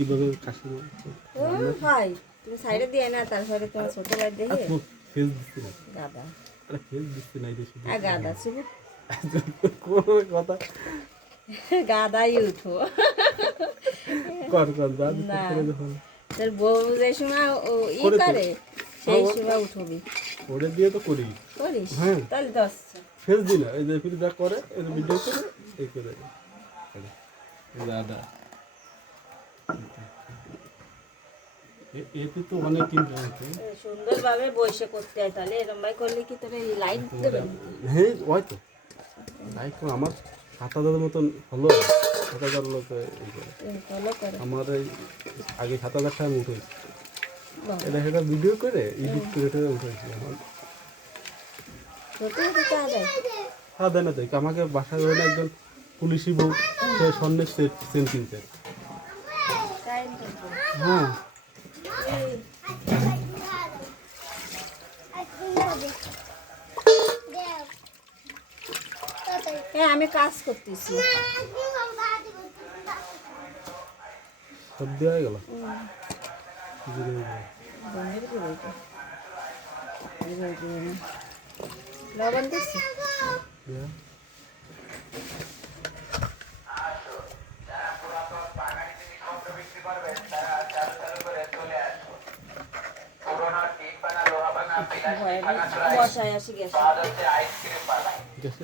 কিভাবে খাসি ভাই তুমি সাইডে দিয়ে না তারপরে তোমার ছোট ভাই দেখে ফেস দিচ্ছি না গাদা আরে ফেস দিচ্ছি না এটা শুধু গাদা শুধু কোনো কথা গাদাই উঠো কর দাঁত না। করে যখন তোর বউ যে সময় ই করে তো। করে সেই সময় উঠবি ওরে দিয়ে তো করি করিস হ্যাঁ। তাহলে দশ ফেস দিই না এই যে ফির যা করে এই যে ভিডিও করে এই করে দাদা এতে তো অনেক কিন্তু আছে সুন্দরভাবে বসে করতে হয় তাহলে এরম ভাই করলে কি তোর লাইট দেবে হ্যাঁ ওই তো লাইক আমার ৭,০০০ মতন হলো ৭,০০০ লোক ফলো করে আমার এই আগে ৭,০০০ টাকা আমি উঠেছি এটা সেটা ভিডিও করে এডিট করে এটা উঠেছি আমার সত্যি তো তা দেয় হ্যাঁ দেয় না তো আমাকে বাসায় হলে একজন পুলিশি বউ সে স্বর্ণের সেন কিনতে হ্যাঁ আমি কাজ করতেছি সর্দি হয়ে গেল লবণ দিচ্ছি বসায় আসি গেছে গেছে